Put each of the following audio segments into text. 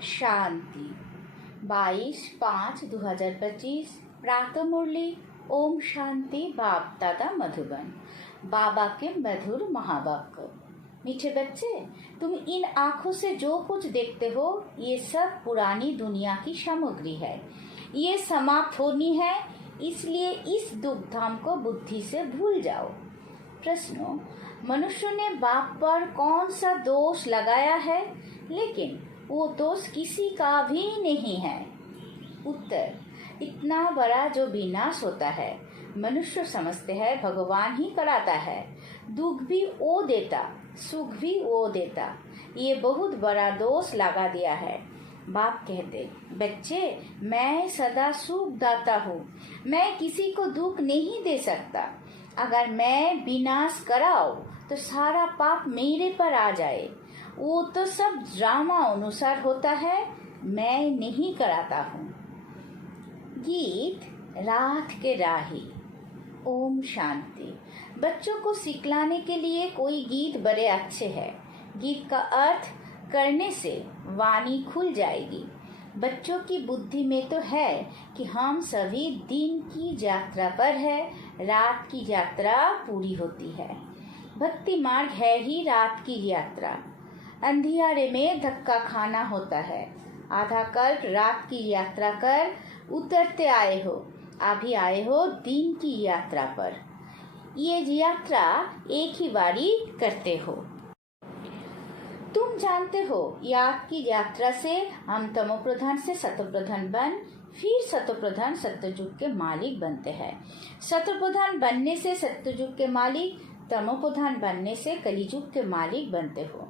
शांति 22/5/2025 प्रातः मुरली। ओम शांति। बाप दादा मधुबन। बाबा के मधुर महावाक्य। मीठे बच्चे, तुम इन आँखों से जो कुछ देखते हो ये सब पुरानी दुनिया की सामग्री है। ये समाप्त होनी है, इसलिए इस दुख धाम को बुद्धि से भूल जाओ। प्रश्नों: मनुष्य ने बाप पर कौन सा दोष लगाया है, लेकिन वो दोष किसी का भी नहीं है। उत्तर: इतना बड़ा जो विनाश होता है मनुष्य समझते हैं भगवान ही कराता है। दुख भी वो देता, सुख भी वो देता। ये बहुत बड़ा दोष लगा दिया है। बाप कहते, बच्चे मैं सदा सुख दाता हूँ, मैं किसी को दुख नहीं दे सकता। अगर मैं विनाश कराऊं तो सारा पाप मेरे पर आ जाए। वो तो सब ड्रामा अनुसार होता है, मैं नहीं कराता हूँ। गीत रात के राही। ओम शांति। बच्चों को सिखलाने के लिए कोई गीत बड़े अच्छे हैं। गीत का अर्थ करने से वाणी खुल जाएगी। बच्चों की बुद्धि में तो है कि हम सभी दिन की यात्रा पर है, रात की यात्रा पूरी होती है। भक्ति मार्ग है ही रात की यात्रा। अंधियारे में धक्का खाना होता है। आधा कल्प रात की यात्रा कर उतरते आए हो, अभी आए हो दिन की यात्रा पर। ये यात्रा एक ही बारी करते हो। तुम जानते हो याद की यात्रा से हम तमो प्रधान से सतो प्रधान बन, फिर सतो प्रधान सत्ययुग के मालिक बनते हैं। सतो प्रधान बनने से सत्ययुग के मालिक, तमो प्रधान बनने से कलियुग के मालिक बनते हो।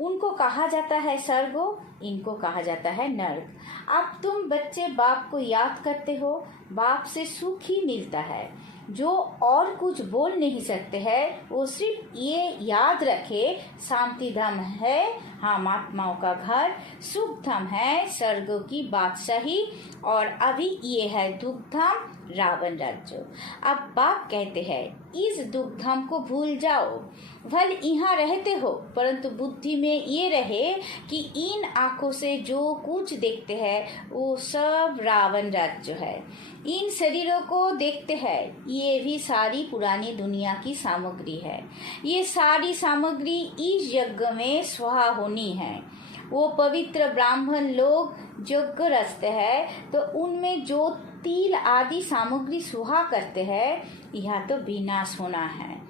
उनको कहा जाता है स्वर्ग, इनको कहा जाता है नर्क। अब तुम बच्चे बाप को याद करते हो, बाप से सुख ही मिलता है। जो और कुछ बोल नहीं सकते हैं, वो सिर्फ ये याद रखे शांति धाम है हम आत्माओं का घर, सुख धाम है स्वर्ग की बादशाही, और अभी ये है दुख धाम रावण राज्य। अब बाप कहते हैं इस दुख धाम को भूल जाओ। भले यहाँ रहते हो, परंतु बुद्धि में ये रहे कि इन आँखों से जो कुछ देखते हैं वो सब रावण राज्य है। इन शरीरों को देखते हैं, ये भी सारी पुरानी दुनिया की सामग्री है। ये सारी सामग्री इस यज्ञ में स्वाहा होनी है। वो पवित्र ब्राह्मण लोग यज्ञ रचते हैं तो उनमें जो तिल आदि सामग्री सुहा करते हैं, यह तो विनाश होना है।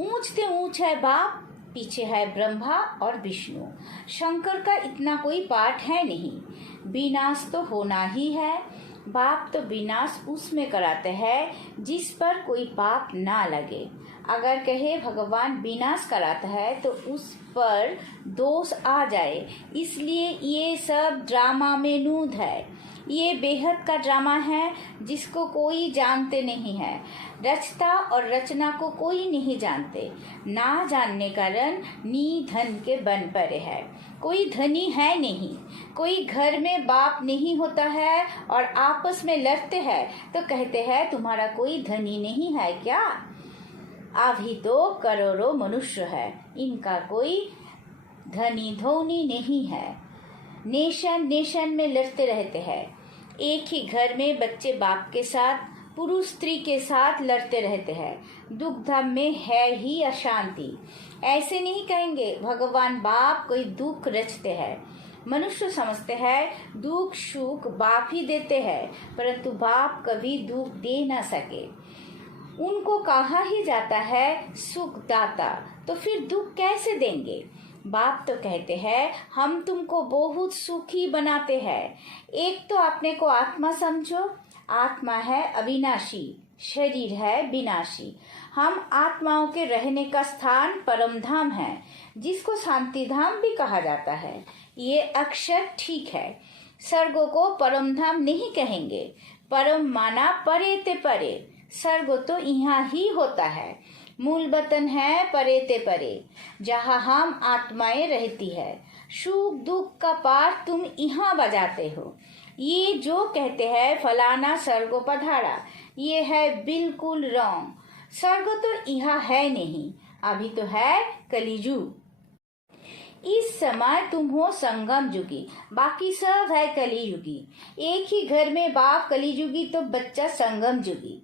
ऊंच से ऊंच है बाप, पीछे है ब्रह्मा और विष्णु। शंकर का इतना कोई पाठ है नहीं। विनाश तो होना ही है। बाप तो विनाश उसमें कराते हैं जिस पर कोई पाप ना लगे। अगर कहे भगवान विनाश कराता है तो उस पर दोष आ जाए, इसलिए ये सब ड्रामा में नूद है। ये बेहद का ड्रामा है जिसको कोई जानते नहीं है। रचता और रचना को कोई नहीं जानते। ना जानने कारण निधन के बन पड़े है। कोई धनी है नहीं। कोई घर में बाप नहीं होता है और आपस में लड़ते हैं तो कहते हैं तुम्हारा कोई धनी नहीं है क्या? अभी तो करोड़ों मनुष्य है, इनका कोई धनी धोनी नहीं है। नेशन नेशन में लड़ते रहते हैं। एक ही घर में बच्चे बाप के साथ, पुरुष स्त्री के साथ लड़ते रहते हैं। दुख धाम में है ही अशांति। ऐसे नहीं कहेंगे भगवान बाप कोई दुख रचते हैं। मनुष्य समझते हैं दुख सुख बाप ही देते हैं, परंतु बाप कभी दुख दे ना सके। उनको कहा ही जाता है सुख दाता, तो फिर दुख कैसे देंगे? बाप तो कहते हैं हम तुमको बहुत सुखी बनाते हैं। एक तो अपने को आत्मा समझो। आत्मा है अविनाशी, शरीर है विनाशी। हम आत्माओं के रहने का स्थान परम धाम है, जिसको शांति धाम भी कहा जाता है। ये अक्षर ठीक है। स्वर्ग को परम धाम नहीं कहेंगे। परम माना परे ते परे। स्वर्ग तो यहाँ ही होता है। मूल वतन है परे ते परे, जहाँ हम आत्माएं रहती है। सुख दुख का पाठ तुम यहाँ बजाते हो। ये जो कहते हैं फलाना स्वर्ग पधारा, ये है बिल्कुल रॉन्ग। स्वर्ग तो यहाँ है नहीं, अभी तो है कलियुग। इस समय तुम हो संगम युगी, बाकी सब है कलियुगी। एक ही घर में बाप कलियुगी तो बच्चा संगम युगी।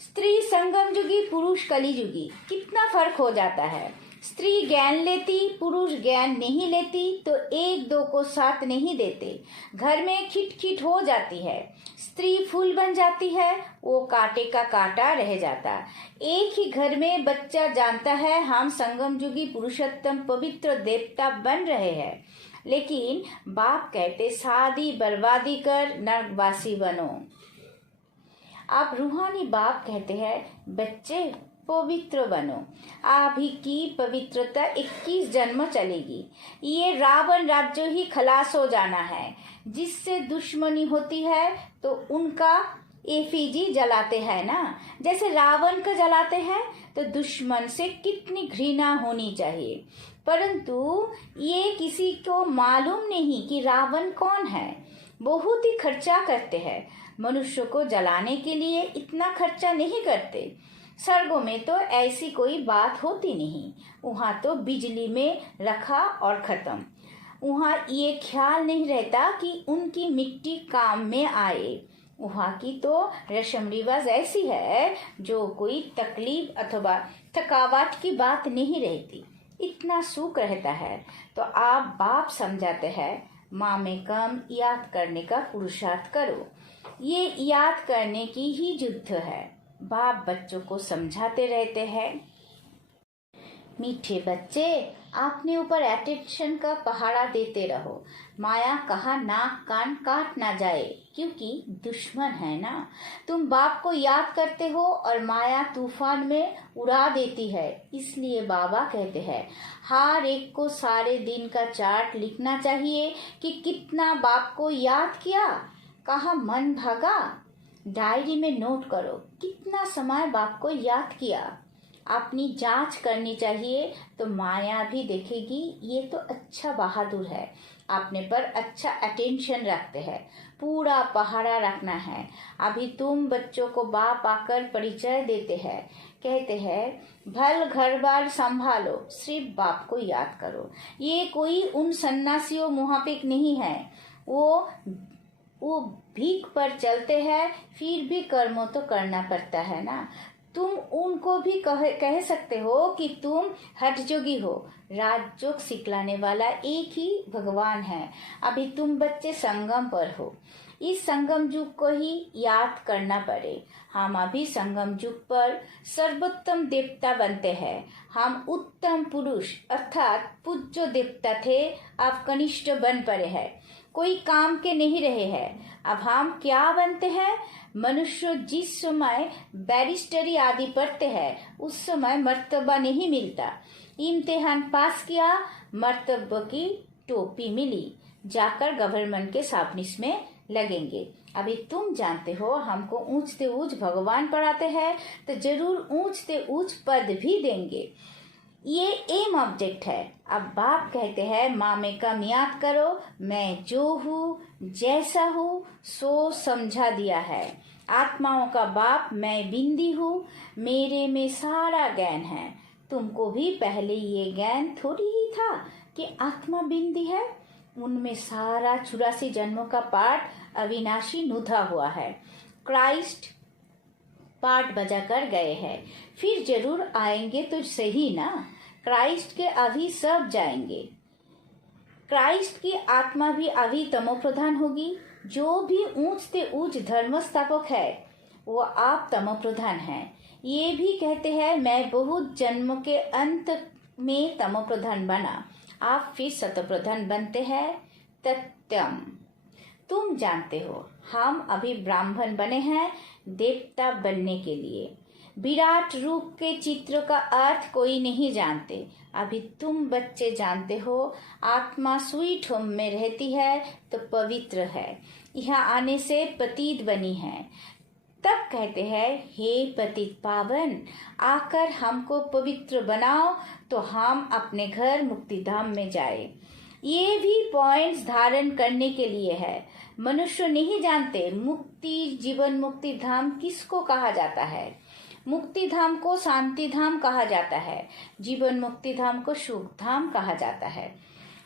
स्त्री संगम युगी, पुरुष कलियुगी, कितना फर्क हो जाता है। स्त्री ज्ञान लेती, पुरुष ज्ञान नहीं लेती तो एक दो को साथ नहीं देते, घर में खिटखिट हो जाती है। स्त्री फूल बन जाती है, वो कांटे का कांटा रह जाता। एक ही घर में बच्चा जानता है हम संगम युगी पुरुषोत्तम पवित्र देवता बन रहे हैं, लेकिन बाप कहते शादी बर्बादी कर नरकवासी बनो। आप रूहानी बाप कहते हैं बच्चे पवित्र बनो। अभी की पवित्रता 21 जन्म चलेगी। ये रावण राज्य ही खलास हो जाना है। जिससे दुश्मनी होती है तो उनका एफिजी जलाते हैं ना, जैसे रावण का जलाते हैं तो दुश्मन से कितनी घृणा होनी चाहिए। परंतु ये किसी को मालूम नहीं कि रावण कौन है। बहुत ही खर्चा करते हैं, मनुष्य को जलाने के लिए इतना खर्चा नहीं करते। स्वर्गों में तो ऐसी कोई बात होती नहीं, वहाँ तो बिजली में रखा और खत्म। वहाँ ये ख्याल नहीं रहता कि उनकी मिट्टी काम में आए। वहाँ की तो रस्म रिवाज ऐसी है जो कोई तकलीफ अथवा थकावट की बात नहीं रहती, इतना सुख रहता है। तो आप बाप समझाते हैं माँ में कम याद करने का पुरुषार्थ करो। ये याद करने की ही युद्ध है। बाप बच्चों को समझाते रहते हैं, मीठे बच्चे अपने ऊपर अटेंशन का पहाड़ा देते रहो। माया कहा नाक कान काट ना जाए, क्योंकि दुश्मन है ना। तुम बाप को याद करते हो और माया तूफान में उड़ा देती है। इसलिए बाबा कहते हैं हर एक को सारे दिन का चार्ट लिखना चाहिए कि कितना बाप को याद किया, कहाँ मन भागा। डायरी में नोट करो कितना समय बाप को याद किया। अपनी जांच करनी चाहिए तो माया भी देखेगी ये तो अच्छा बहादुर है, अपने पर अच्छा अटेंशन रखते हैं। पूरा पहाड़ा रखना है। अभी तुम बच्चों को बाप आकर परिचय देते हैं, कहते हैं भल घर बार संभालो, सिर्फ बाप को याद करो। ये कोई उन सन्यासियों मुहापिक नहीं है, वो भीख पर चलते हैं, फिर भी कर्मों तो करना पड़ता है ना। तुम उनको भी कह सकते हो कि तुम हठयोगी हो। राजयोग सिखलाने वाला एक ही भगवान है। अभी तुम बच्चे संगम पर हो, इस संगम युग को ही याद करना पड़े। हम अभी संगम युग पर सर्वोत्तम देवता बनते हैं। हम उत्तम पुरुष अर्थात पूज्य देवता थे, अब कनिष्ठ बन पड़े हैं, कोई काम के नहीं रहे हैं। अब हम क्या बनते हैं? मनुष्य जिस समय बैरिस्टरी आदि पढ़ते हैं उस समय मर्तबा नहीं मिलता। इम्तिहान पास किया, मर्तबा की टोपी मिली, जाकर गवर्नमेंट के सर्विस में लगेंगे। अभी तुम जानते हो हमको ऊंचते ऊंच भगवान पढ़ाते हैं तो जरूर ऊंचते ऊंच पद भी देंगे। ये एम ऑब्जेक्ट है। अब बाप कहते हैं माँ में कम याद करो, मैं जो हूँ जैसा हूँ सो समझा दिया है। आत्माओं का बाप मैं बिंदी हूँ, मेरे में सारा ज्ञान है। तुमको भी पहले ये ज्ञान थोड़ी ही था कि आत्मा बिंदी है। उनमें सारा 84 जन्मों का पाठ अविनाशी नुधा हुआ है। क्राइस्ट पाठ बजा कर गए हैं, फिर जरूर आएंगे तो सही ना। क्राइस्ट के अभी सब जाएंगे। क्राइस्ट की आत्मा भी अभी तमो प्रधान होगी। जो भी ऊंचते ऊंच धर्म स्थापक है वो आप तमो प्रधान है। ये भी कहते हैं मैं बहुत जन्म के अंत में तमो प्रधान बना, आप फिर सतो प्रधान बनते हैं। तत्यम तुम जानते हो हम अभी ब्राह्मण बने हैं देवता बनने के लिए। विराट रूप के चित्र का अर्थ कोई नहीं जानते। अभी तुम बच्चे जानते हो आत्मा स्वीट होम में रहती है तो पवित्र है, यहाँ आने से पतित बनी है। तब कहते हैं हे पतित पावन, आकर हमको पवित्र बनाओ तो हम अपने घर मुक्तिधाम में जाए। ये भी पॉइंट्स धारण करने के लिए है। मनुष्य नहीं जानते मुक्ति जीवन मुक्ति धाम किसको कहा जाता है। मुक्ति धाम को शांति धाम कहा जाता है, जीवन मुक्ति धाम को सुख धाम कहा जाता है।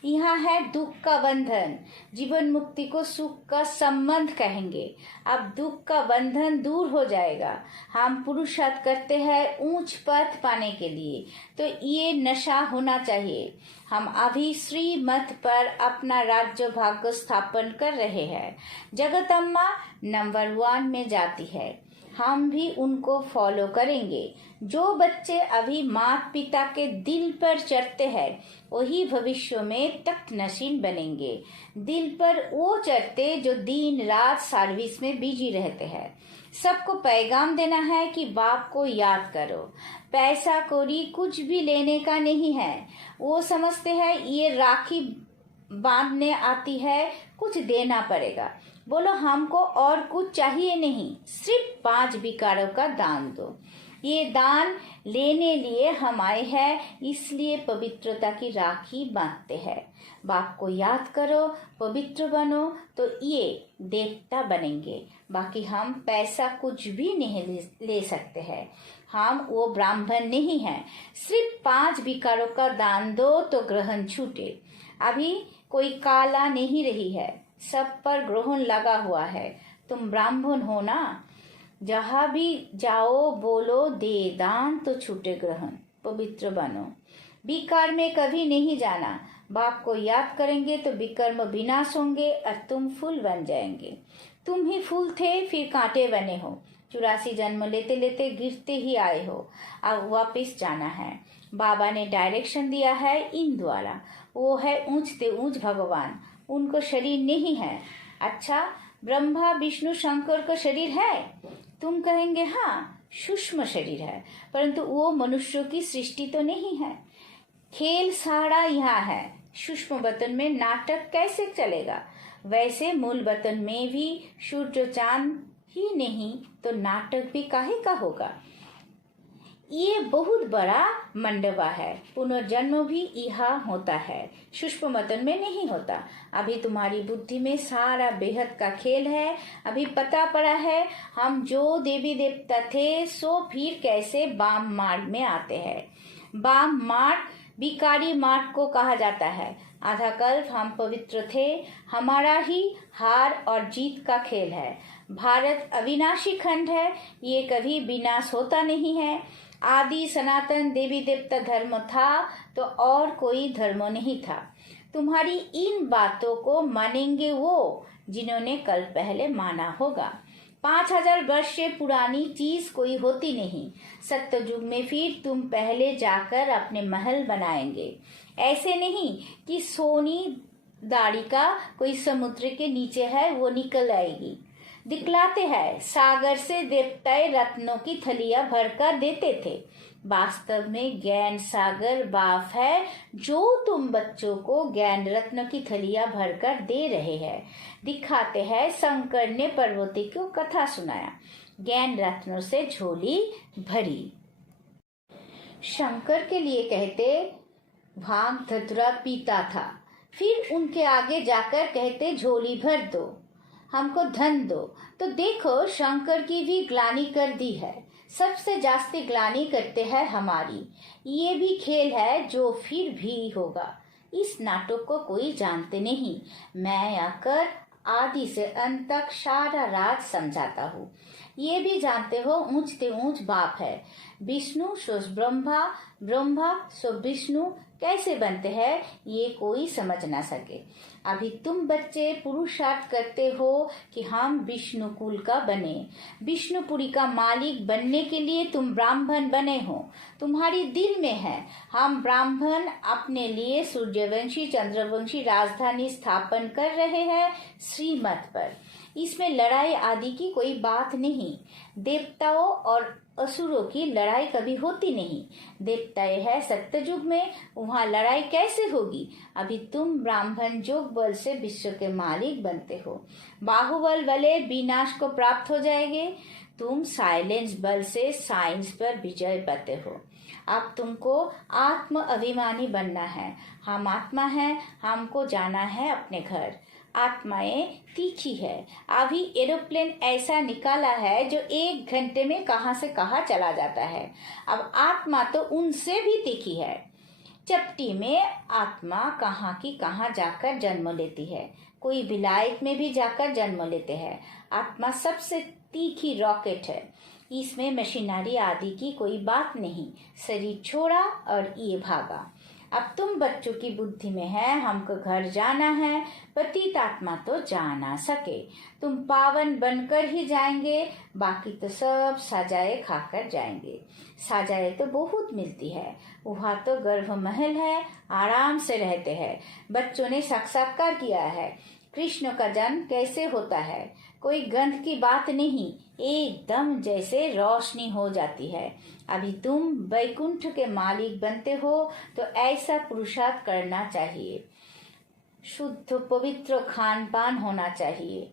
यहाँ है दुख का बंधन, जीवन मुक्ति को सुख का संबंध कहेंगे। अब दुख का बंधन दूर हो जाएगा। हम पुरुषार्थ करते हैं ऊंच पद पाने के लिए, तो ये नशा होना चाहिए। हम अभी श्रीमत पर अपना राज्य भाग्य स्थापन कर रहे हैं। जगदम्बा नंबर 1 में जाती है, हम भी उनको फॉलो करेंगे। जो बच्चे अभी माता पिता के दिल पर चढ़ते हैं वही भविष्य में तख्त नशीन बनेंगे। दिल पर वो चढ़ते जो दिन रात सर्विस में बिजी रहते हैं। सबको पैगाम देना है कि बाप को याद करो। पैसा कौड़ी कुछ भी लेने का नहीं है। वो समझते हैं ये राखी बांधने आती है, कुछ देना पड़ेगा। बोलो हमको और कुछ चाहिए नहीं, सिर्फ 5 विकारों का दान दो। ये दान लेने लिए हम आए हैं, इसलिए पवित्रता की राखी बांधते हैं। बाप को याद करो, पवित्र बनो, तो ये देवता बनेंगे। बाकी हम पैसा कुछ भी नहीं ले सकते हैं। हम वो ब्राह्मण नहीं हैं। सिर्फ 5 विकारों का दान दो तो ग्रहण छूटे। अभी कोई काला नहीं रही है, सब पर ग्रहण लगा हुआ है। तुम ब्राह्मण हो ना, जहाँ भी जाओ बोलो दे दान तो छूटे ग्रहण, पवित्र बनो। विकार में कभी नहीं जाना। बाप को याद करेंगे तो विकर्म विनाश होंगे और तुम फूल बन जाएंगे। तुम ही फूल थे फिर कांटे बने हो। 84 जन्म लेते लेते गिरते ही आए हो, अब वापस जाना है। बाबा ने डायरेक्शन दिया है इन द्वारा। वो है ऊंचते ऊंच भगवान, उनको शरीर नहीं है। अच्छा, ब्रह्मा विष्णु शंकर का शरीर है? तुम कहेंगे हाँ सूक्ष्म शरीर है, परंतु वो मनुष्यों की सृष्टि तो नहीं है। खेल सारा यहाँ है। सूक्ष्म बतन में नाटक कैसे चलेगा? वैसे मूल बतन में भी सूर्य चांद ही नहीं तो नाटक भी काहे का होगा। ये बहुत बड़ा मंडपा है। पुनर्जन्म भी यहाँ होता है, सूक्ष्म मतन में नहीं होता। अभी तुम्हारी बुद्धि में सारा बेहद का खेल है। अभी पता पड़ा है हम जो देवी देवता थे सो फिर कैसे बाम मार्ग में आते हैं। बाम मार्ग विकारी मार्ग को कहा जाता है। आधा कल्प हम पवित्र थे। हमारा ही हार और जीत का खेल है। भारत अविनाशी खंड है, ये कभी विनाश होता नहीं है। आदि सनातन देवी देवता धर्म था तो और कोई धर्म नहीं था। तुम्हारी इन बातों को मानेंगे वो जिन्होंने कल पहले माना होगा। 5000 वर्ष से पुरानी चीज कोई होती नहीं। सत्ययुग में फिर तुम पहले जाकर अपने महल बनाएंगे। ऐसे नहीं कि सोनी दाढ़ी का कोई समुद्र के नीचे है वो निकल आएगी। दिखलाते हैं सागर से देवताएं रत्नों की थलियां भरकर देते थे। वास्तव में ज्ञान सागर बाप है जो तुम बच्चों को ज्ञान रत्न की थलियां भरकर दे रहे हैं। दिखाते हैं शंकर ने पार्वती को कथा सुनाया, ज्ञान रत्नों से झोली भरी। शंकर के लिए कहते भांग धतुरा पीता था, फिर उनके आगे जाकर कहते झोली भर दो, हमको धन दो। तो देखो शंकर की भी ग्लानि कर दी है। सबसे जास्ती ग्लानि करते हैं हमारी। ये भी खेल है जो फिर भी होगा। इस नाटक को कोई जानते नहीं। मैं आकर आदि से अंत तक सारा राज समझाता हूँ। ये भी जानते हो ऊंचते ऊंच बाप है। विष्णु सो ब्रह्मा, ब्रह्मा सो विष्णु कैसे बनते हैं ये कोई समझ ना सके। अभी तुम बच्चे पुरुषार्थ करते हो कि हम विष्णु कुल का बने। विष्णुपुरी का मालिक बनने के लिए तुम ब्राह्मण बने हो, तुम्हारी दिल में है। हम ब्राह्मण अपने लिए सूर्यवंशी चंद्रवंशी राजधानी स्थापन कर रहे हैं श्रीमत पर। इसमें लड़ाई आदि की कोई बात नहीं। देवताओं और असुरों की लड़ाई कभी होती नहीं। देवताएं है सत्ययुग में, वहाँ लड़ाई कैसे होगी। अभी तुम ब्राह्मण जोग बल से विश्व के मालिक बनते हो। बाहुबल वाले विनाश को प्राप्त हो जाएंगे। तुम साइलेंस बल से साइंस पर विजय पाते हो। अब तुमको आत्म अभिमानी बनना है। हम आत्मा हैं, हमको जाना है अपने घर। आत्माएं तीखी है। अभी एरोप्लेन ऐसा निकाला है जो 1 घंटे में कहाँ से कहाँ चला जाता है। अब आत्मा तो उनसे भी तीखी है। चपटी में आत्मा कहाँ की कहाँ जाकर जन्म लेती है। कोई विलायत में भी जाकर जन्म लेते हैं। आत्मा सबसे तीखी रॉकेट है। इसमें मशीनरी आदि की कोई बात नहीं। शरीर छोड़ा और ये भागा। अब तुम बच्चों की बुद्धि में है हमको घर जाना है, पतित आत्मा तो जा ना सके। तुम पावन बनकर ही जाएंगे, बाकी तो सब सजाए खाकर जाएंगे। सजाए तो बहुत मिलती है, वहाँ तो गर्भ महल है, आराम से रहते हैं। बच्चों ने साक्षात्कार किया है कृष्ण का जन्म कैसे होता है। कोई गंध की बात नहीं, एकदम जैसे रोशनी हो जाती है। अभी तुम वैकुंठ के मालिक बनते हो तो ऐसा पुरुषार्थ करना चाहिए। शुद्ध पवित्र खान पान होना चाहिए।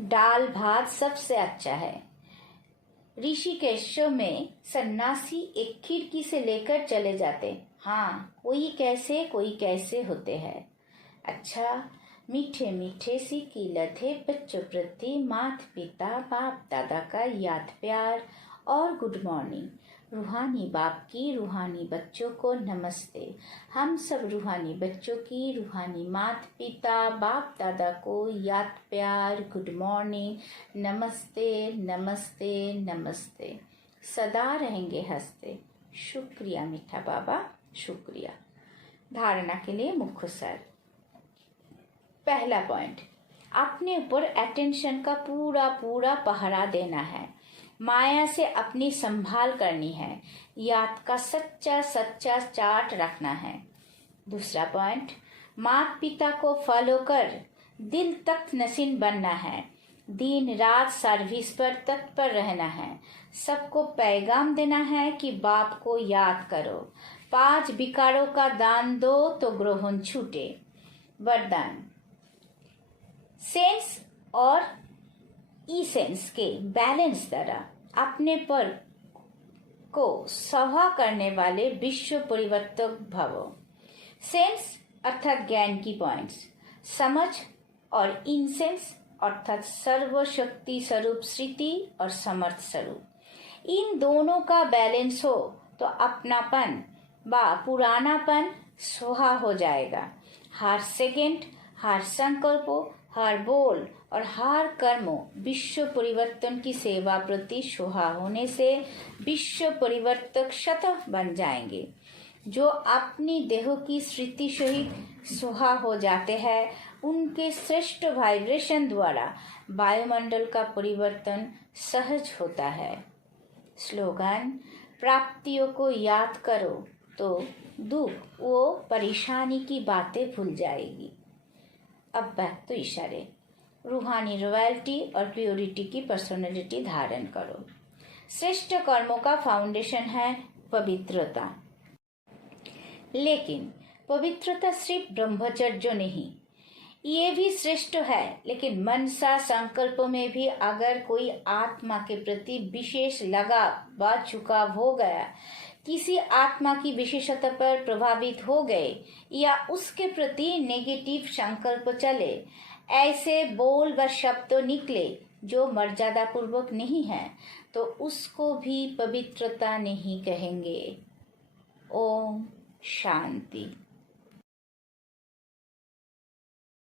दाल भात सबसे अच्छा है। ऋषिकेश में सन्यासी एक खिड़की से लेकर चले जाते। हाँ, कोई कैसे होते हैं। अच्छा, मीठे मीठे सी कीलत है बच्चों प्रति माता पिता बाप दादा का याद प्यार और गुड मॉर्निंग। रूहानी बाप की रूहानी बच्चों को नमस्ते। हम सब रूहानी बच्चों की रूहानी माता पिता बाप दादा को याद प्यार गुड मॉर्निंग, नमस्ते नमस्ते नमस्ते। सदा रहेंगे हंसते। शुक्रिया मीठा बाबा, शुक्रिया। धारणा के लिए मुख्य सर। पहला पॉइंट, अपने ऊपर अटेंशन का पूरा पहरा देना है। माया से अपनी संभाल करनी है। याद का सच्चा चार्ट रखना है। दूसरा पॉइंट, माता पिता को फॉलो कर दिल तक नसीन बनना है। दिन रात सर्विस पर तत्पर रहना है। सबको पैगाम देना है कि बाप को याद करो। 5 विकारों का दान दो तो ग्रहण छूटे। वरदान, सेंस और ई सेंस के बैलेंस द्वारा अपने पर को सभा करने वाले विश्व परिवर्तक भवो। सेंस अर्थात ज्ञान की पॉइंट्स, समझ और इनसेंस अर्थात सर्वशक्ति स्वरूप स्मृति और समर्थ स्वरूप। इन दोनों का बैलेंस हो तो अपनापन व पुरानापन सुहा हो जाएगा। हर सेकंड, हर संकल्पों, हर बोल और हर कर्मों विश्व परिवर्तन की सेवा प्रति सुहा होने से विश्व परिवर्तक शतः बन जाएंगे। जो अपनी देह की स्मृति सहित सुहा हो जाते हैं उनके श्रेष्ठ वाइब्रेशन द्वारा वायुमंडल का परिवर्तन सहज होता है। स्लोगन, प्राप्तियों को याद करो तो दुख वो परेशानी की बातें भूल जाएगी। अब बैक तो इशारे। रूहानी रॉयल्टी और प्योरिटी की पर्सनालिटी धारण करो। श्रेष्ठ कर्मों का फाउंडेशन है पवित्रता। लेकिन पवित्रता सिर्फ ब्रह्मचर्य नहीं, ये भी श्रेष्ठ है। लेकिन मनसा संकल्प में भी अगर कोई आत्मा के प्रति विशेष लगाव व झुकाव हो गया, किसी आत्मा की विशेषता पर प्रभावित हो गए या उसके प्रति नेगेटिव संकल्प चले, ऐसे बोल व शब्द निकले जो मर्यादा पूर्वक नहीं है, तो उसको भी पवित्रता नहीं कहेंगे। ओम शांति।